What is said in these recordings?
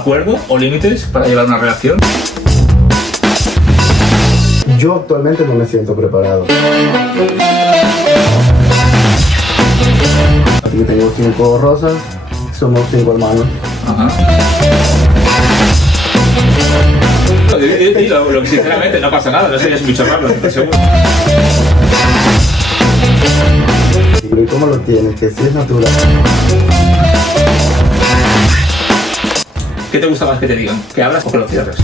acuerdo o límites para llevar una relación? Yo actualmente no me siento preparado. Así que tengo 5 rosas, somos 5 hermanos. Ajá. Lo que sinceramente no pasa nada, no serías mucho hablarlo, estoy seguro. ¿Y cómo lo tienes? Que sí es natural. ¿Qué te gusta más que te digan? ¿Que hablas o que lo cierres?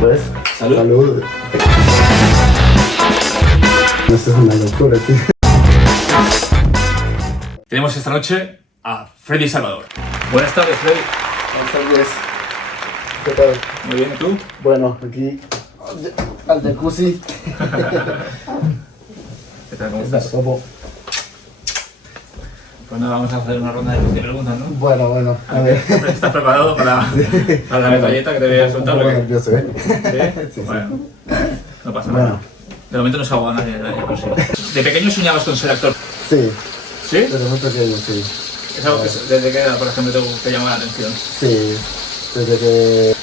Pues, Salud. salud. Esto es una locura, tío. Tenemos esta noche a Freddy Salvador. Buenas tardes, Freddy. Buenas tardes. ¿Qué tal? Muy bien, ¿y tú? Bueno, aquí al jacuzzi. ¿Qué tal? ¿Cómo estás? ¿Cómo? Pues nada, vamos a hacer una ronda de preguntas, ¿no? Bueno, a ver. ¿Estás preparado para la metalleta que te voy a soltar? Un poco ¿O qué? nervioso, ¿eh? ¿Sí? Sí. Bueno, no pasa nada. Bueno, De momento no se ahoga nadie, pero sí. ¿De pequeño soñabas con ser actor? sí, ¿Sí? desde muy pequeño, sí. Es algo que desde que edad, por ejemplo, te llamó la atención. Sí, desde que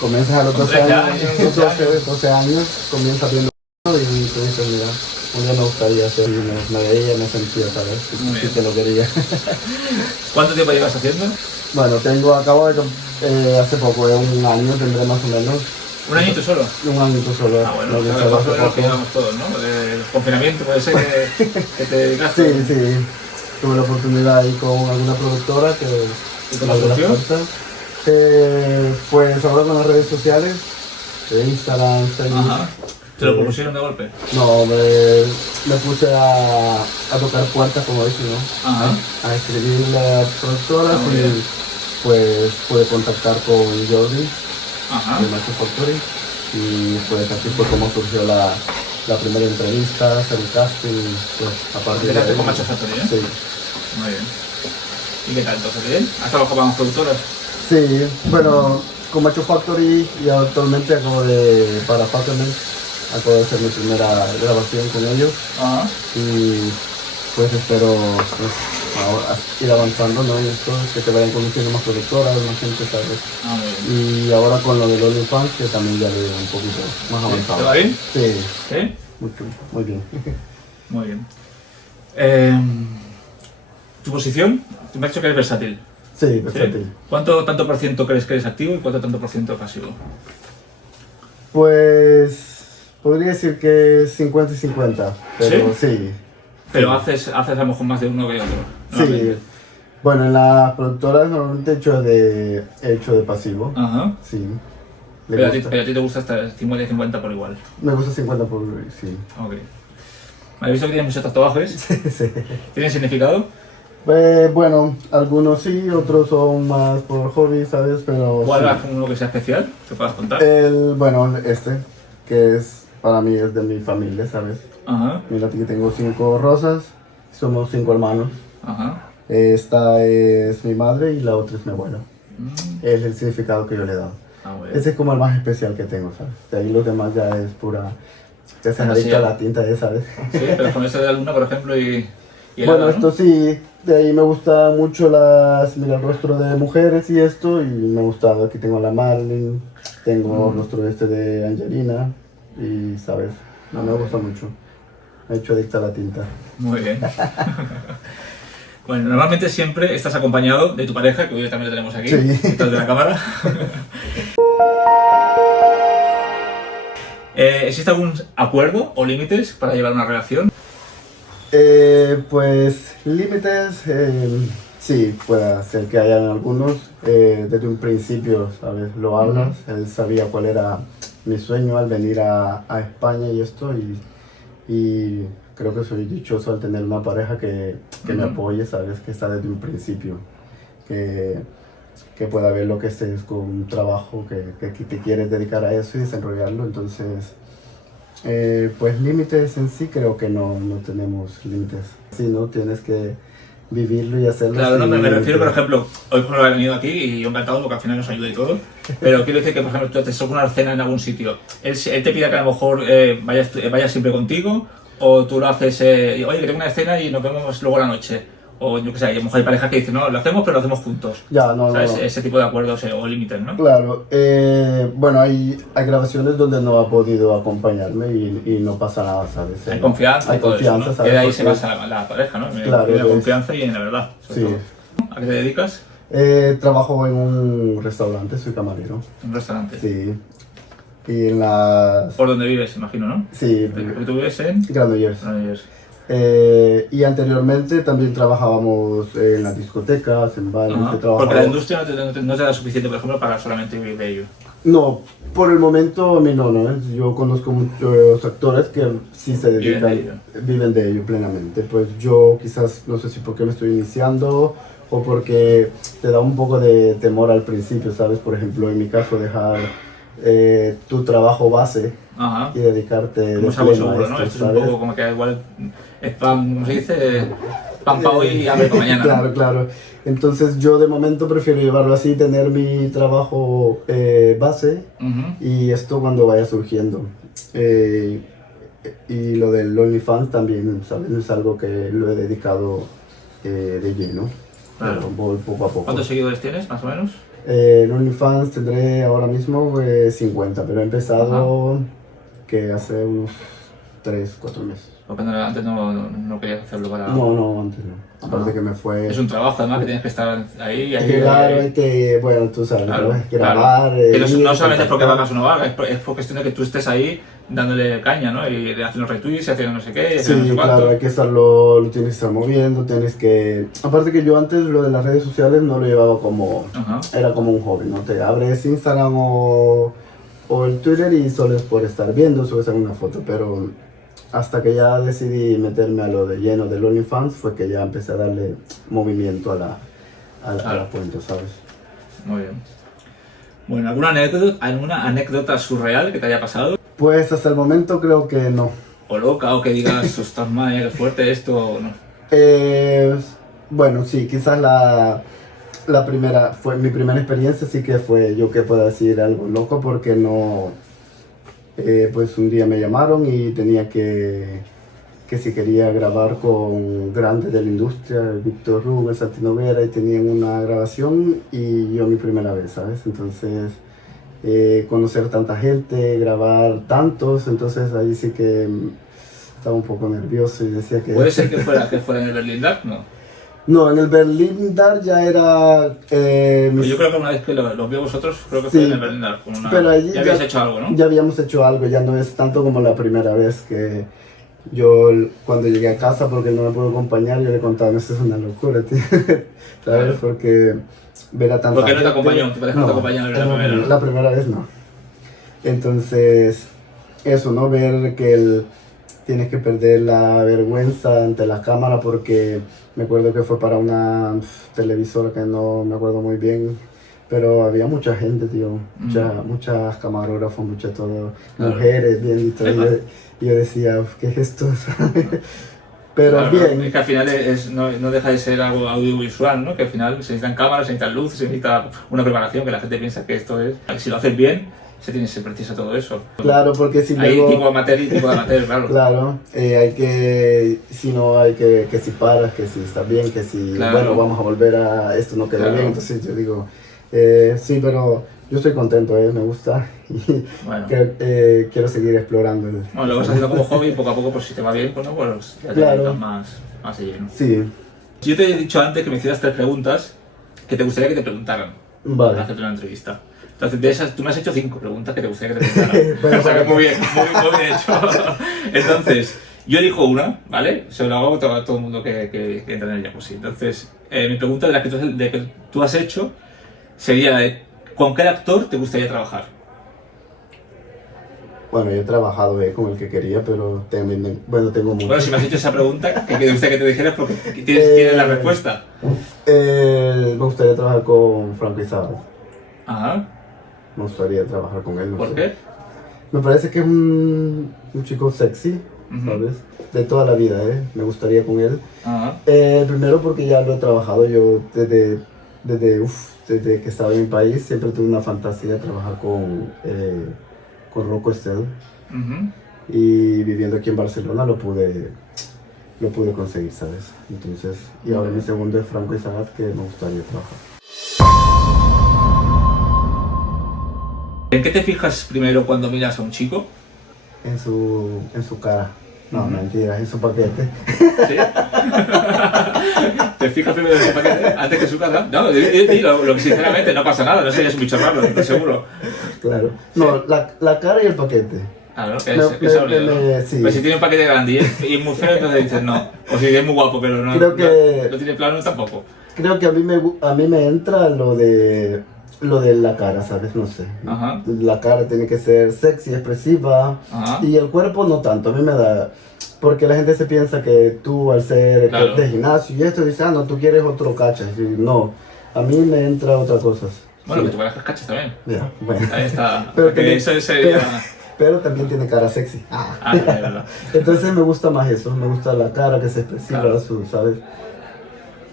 comienzas a los Con 12 13 años, 12 años, comienzas viendo y te dices, mira, un día me gustaría hacer, y me veía, me sentía, ¿sabes? Muy Sí bien. que lo quería. ¿Cuánto tiempo llevas haciendo? Bueno, acabo de, hace poco, un año tendré más o menos. ¿Un añito solo? Un añito solo. Ah, bueno, lo que o sea, estaba más o hace menos lo que poco. llevamos todos, ¿no? El confinamiento puede ser que te dedicaste. Sí, sí. Tuve la oportunidad ahí con alguna productora que ¿Y cómo me abrió las surgió? puertas. Pues ahora con las redes sociales, Instagram, Facebook. Ajá. ¿Te lo propusieron de golpe? No, me puse a tocar puertas, como dicen, ¿no? Ajá. A escribir las productoras Ah, muy bien. y pues pude contactar con Jordi Ajá. de Macho Factory y pues así fue como surgió la primera entrevista, hacer el casting, pues a partir de Empezaste ahí. con Macho Factory, ¿eh? Sí. Muy bien. ¿Y qué tal entonces? ¿Bien? ¿Has trabajado con las productoras? Sí, bueno, con Macho Factory y actualmente para Fatterman, acabo de hacer mi primera grabación con ellos Ajá. y pues espero pues, ahora ir avanzando, ¿no? En esto, que te vayan conociendo más productoras, más gente, ¿sabes? Ah, muy bien. Y ahora con lo del OnlyFans, que también ya le un poquito más avanzado. ¿Te va bien? Sí, ¿Sí? muy bien. Muy bien. ¿Tu posición? Me has dicho que eres versátil. Sí, ¿Sí? perfecto. ¿Cuánto tanto por ciento crees que eres activo y cuánto tanto por ciento pasivo? Pues podría decir que 50 y 50, pero sí. Pero haces a lo mejor más de uno que otro. Sí. normalmente. Bueno, en las productoras normalmente he hecho de pasivo. Ajá. Sí. Le Pero a ti gusta. te gusta estar 50 y 50 por igual. Me gusta 50 por sí. Ok. He visto que tienes muchos tatuajes. Sí. ¿Tienen significado? Bueno, algunos sí, otros son más por hobby, ¿sabes? Pero ¿Cuál sí. es uno que sea especial? ¿Que puedas contar? Bueno, que es para mí es de mi familia, ¿sabes? Ajá. Mira, aquí tengo 5 rosas, somos 5 hermanos. Ajá. Esta es mi madre y la otra es mi abuela. Mm. Es el significado que yo le he dado. Ah, muy bien. Ese es como el más especial que tengo, ¿sabes? De ahí los demás ya es pura... Ya se Fantasía. adicta a la tinta, ya sabes. Sí, pero con ese de la luna, por ejemplo, y el Bueno, hada, ¿no? esto sí, de ahí me gusta mucho mira, el rostro de mujeres y esto, y me gusta, aquí tengo la Marilyn, tengo el rostro de Angelina, y sabes, no me gusta mucho. Me he hecho adicta a la tinta. Muy bien. Bueno, normalmente siempre estás acompañado de tu pareja, que hoy también lo tenemos aquí, Sí. detrás de la cámara. ¿Existe algún acuerdo o límites para llevar una relación? Pues límites, sí, puede ser que hayan algunos. Desde un principio, ¿sabes? Lo hablas. Él sabía cuál era mi sueño al venir a España y esto. Y creo que soy dichoso al tener una pareja que me apoye, ¿sabes? Que está desde un principio. Que pueda ver lo que es con un trabajo, que te quieres dedicar a eso y desarrollarlo. Entonces, pues límites en sí creo que no tenemos límites. Si no, tienes que vivirlo y hacerlo. Claro, no, me sin refiero, por límites. ejemplo, hoy por he venido aquí y yo encantado porque al final nos ayuda y todo, pero quiero decir que, por ejemplo, tú haces una cena en algún sitio, él te pide que a lo mejor vayas siempre contigo, o tú lo haces, oye, que tengo una escena y nos vemos luego a la noche, O yo qué sé, a lo mejor hay parejas que dicen, no, lo hacemos, pero lo hacemos juntos. Ya, no, ¿Sabes? no. Ese tipo de acuerdos o límites, ¿no? Claro, bueno, hay grabaciones donde no ha podido acompañarme y no pasa nada, ¿sabes? Hay confianza Hay y todo confianza, eso, ¿no? ¿sabes? Que de ahí se Porque- basa la pareja, ¿no? Claro, En la es- confianza y en la verdad, sobre Sí. todo. ¿A qué te dedicas? Trabajo en un restaurante, soy camarero. En un restaurante. Sí. Y en las... Por donde vives, imagino, ¿no? Sí, Porque tú vives en Granollers. Granollers. Y anteriormente también trabajábamos en las discotecas, en bares, Ajá. que Porque la trabajábamos... industria no te da suficiente, por ejemplo, para solamente vivir de ello. No, por el momento a mí no, ¿no? Yo conozco muchos actores que sí se Viven dedican, de ello. viven de ello plenamente. Pues yo quizás, no sé si porque me estoy iniciando o porque te da un poco de temor al principio, ¿sabes? Por ejemplo, en mi caso, dejar tu trabajo base Ajá. y dedicarte de Como es algo pleno a seguro, ¿no? esto, Esto es un ¿sabes? poco como que igual es pan, ¿cómo se dice? Pan para hoy y hambre para mañana. Claro, ¿no? claro. Entonces yo de momento prefiero llevarlo así, tener mi trabajo base Ujú. y esto cuando vaya surgiendo. Y lo del OnlyFans también, ¿sabes? Es algo que lo he dedicado de lleno. Claro. Pero voy poco a poco. ¿Cuántos seguidores tienes, más o menos? En OnlyFans tendré ahora mismo 50, pero he empezado que hace unos 3, 4 meses. Porque antes no querías hacerlo para... No, antes no. Aparte que me fue... Es un trabajo, además, que tienes que estar ahí. Es que claro, es que, bueno, tú sabes, Claro, ¿no? Es grabar... Que no, ir, no solamente es porque contactar. hagas o no hagas, es por cuestión de que tú estés ahí dándole caña, ¿no? Y haciendo retweets, y haciendo no sé qué, y haciendo no Sí, sé cuánto. claro, hay que estarlo, lo tienes que estar moviendo, tienes que... Aparte que yo antes lo de las redes sociales no lo llevaba como... Ajá. Era como un hobby, ¿no? Te abres Instagram o el Twitter y solo es por estar viendo, subes alguna foto, pero hasta que ya decidí meterme a lo de lleno del OnlyFans fue que ya empecé a darle movimiento a la cuenta, ¿sabes? Muy bien. Bueno, ¿alguna anécdota surreal que te haya pasado? Pues hasta el momento creo que no. O loca, o que digas, ostras, madre, qué fuerte esto, o no. Bueno, sí, quizás la primera, fue mi primera experiencia, sí que fue, yo que puedo decir algo loco, porque no, pues un día me llamaron y tenía que si quería grabar con grandes de la industria, Víctor Rubén, Santi Noguera, y tenían una grabación y yo mi primera vez, ¿sabes? Entonces, conocer tanta gente, grabar tantos, entonces ahí sí que estaba un poco nervioso y decía que... ¿Puede ser que fuera en el Berlin Dark? No. No, en el Berlin Dark ya era... Pues yo creo que una vez que lo vio vosotros, creo que fue Sí, en el Berlin Dark. Con una... pero allí ya habéis hecho algo, ¿no? Ya habíamos hecho algo, ya no es tanto como la primera vez que yo cuando llegué a casa porque no me pudo acompañar, yo le contaba, esto es una locura, tío. ¿Sabes? Claro. Porque ver a tanta Porque no te gente- acompañó, tu pareja no te acompañó en la primera, ¿no? La primera vez no. Entonces, eso, ¿no? Ver que tienes que perder la vergüenza ante la cámara porque me acuerdo que fue para una televisora que no me acuerdo muy bien, pero había mucha gente, tío, muchas camarógrafos, muchas todo, Claro. mujeres viendo y todo, y yo decía, "Uf, ¿qué es esto?" Pero Claro, bien, es que al final no deja de ser algo audiovisual, ¿no? Que al final se necesitan cámaras, se necesitan luz, se necesita una preparación, que la gente piensa que esto es... Si lo haces bien, se precisa todo eso. claro, porque si Hay luego... tipo amateur y tipo de amateur, claro. Claro, hay que, si no hay que si paras, que si estás bien, que si, Claro. bueno, vamos a volver a esto no quedó Claro. bien, entonces yo digo, sí, pero yo estoy contento, me gusta y Bueno. quiero seguir explorando. Bueno, lo vas haciendo como hobby y poco a poco, pues si te va bien, pues, ¿no? Pues ya te Claro. dedicas más de lleno. Sí, Yo te he dicho antes que me hicieras 3 preguntas que te gustaría que te preguntaran al vale. hacerte una entrevista. Entonces, de esas, tú me has hecho 5 preguntas que te gustaría que te preguntaran. Bueno, O sea, que muy bien hecho. Entonces, yo elijo una, ¿vale? Se lo hago a todo el mundo que entra en ella, pues sí. Entonces, mi pregunta de la que tú has hecho sería, ¿con qué actor te gustaría trabajar? Bueno, yo he trabajado con el que quería, pero también, bueno, tengo mucho. Bueno, si me has hecho esa pregunta, que me gustaría que te dijeras porque tienes la respuesta. Me gustaría trabajar con Franco Izabal, Ajá. me gustaría trabajar con él. No ¿Por sé. qué? Me parece que es un chico sexy, Ujú. ¿sabes? De toda la vida, me gustaría con él. Ajá. Primero porque ya lo he trabajado yo desde que estaba en mi país, siempre tuve una fantasía de trabajar con Rocco Estelle. Ujú. Y viviendo aquí en Barcelona lo pude lo pude conseguir, ¿sabes? Entonces, y ahora mi segundo es Franco Izagaz, que me gustaría trabajar. ¿En qué te fijas primero cuando miras a un chico? En su cara. No, mentira, en su paquete. ¿Sí? ¿Te fijas primero en su paquete antes que en su cara? No, lo que sinceramente no pasa nada, no serías un bicho raro, estoy seguro. Claro. No, la cara y el paquete. Claro, que es obvio, ¿no? Sí. Pero si tiene un paquete grande y es muy feo, entonces dices no. O si es muy guapo, pero no, Creo que- no tiene plano tampoco. Creo que a mí me entra lo de la cara, ¿sabes? No sé. Ajá. La cara tiene que ser sexy, expresiva. Ajá. Y el cuerpo no tanto. A mí me da... Porque la gente se piensa que tú al ser Claro. de gimnasio y esto, dices, ah, no, tú quieres otro cacha. Y no, a mí me entra otra cosa. Bueno, Sí. que tú parejas cachas también. Ya, bueno. Ahí está. Pero Porque también- eso sería... Pero también tiene cara sexy. Ah, es verdad. Entonces me gusta más eso. Me gusta la cara que se expresiva, Claro. ¿sabes?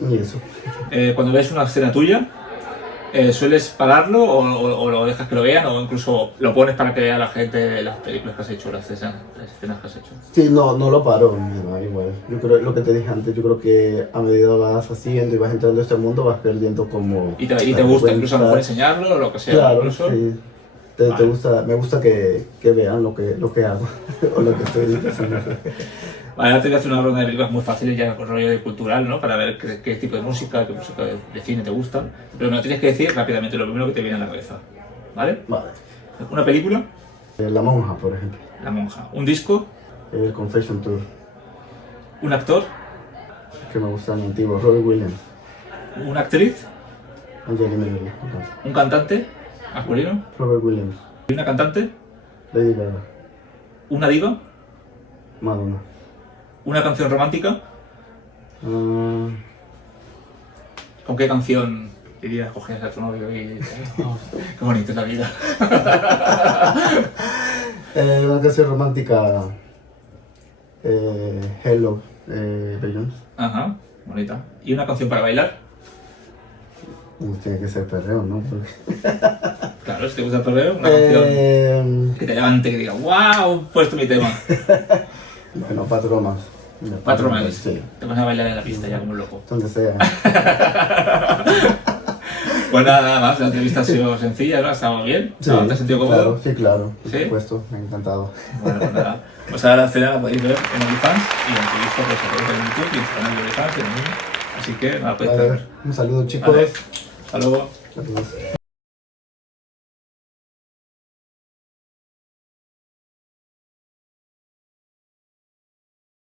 Y eso. Cuando ves una escena tuya, ¿sueles pararlo o lo dejas que lo vean o incluso lo pones para que vea la gente las películas que has hecho, las escenas que has hecho? Sí, no lo paro, mira, igual. Yo creo, lo que te dije antes, yo creo que a medida vas haciendo y vas entrando a este mundo, vas perdiendo como... ¿Y te la gusta vergüenza. incluso a lo mejor enseñarlo o lo que sea? Claro, Incluso? sí. Te Vale. gusta, me gusta que vean lo que hago o lo que estoy haciendo. Vale, ahora te voy a hacer una ronda de películas muy fáciles ya con rollo de cultural, ¿no? Para ver qué tipo de música, qué música de cine te gusta. Pero me lo tienes que decir rápidamente, lo primero que te viene a la cabeza. ¿Vale? Vale. Una película, La Monja, por ejemplo. La Monja. Un disco, El Confession Tour, un actor, que me gusta en antiguo. Robert Williams, una actriz, Angelina Jolie. un cantante masculino Robert Williams, y una cantante, Lady Gaga, una diva, Madonna. una canción romántica. Ah, ¿Con qué canción dirías coger a tu novio y oh, qué bonita es la vida? una canción romántica, Hello, Beyoncé. Ajá, bonita. ¿Y una canción para bailar? Tiene que ser perreo, ¿no? Porque- Claro, si te gusta el perreo, una canción que te levante, que diga, ¡wow! Puesto mi tema. Bueno, Patromas. Patrones. Sí, Te vas a bailar en la pista ya como un loco. donde sea. Pues nada más, la entrevista ha sido sencilla, ¿no? Ha estado bien. Sí, ¿No? ¿Te has sentido cómodo? claro, sí, claro, por ¿Sí? supuesto, me ha encantado. Bueno, pues nada. Pues ahora la cena la podéis ver en OnlyFans y la entrevista pues la podéis ver en YouTube y en su canal de OnlyFans, en el mío. Así que nada, podéis Vale, ver. un saludo, chicos. Vale. Hasta luego. Saludos.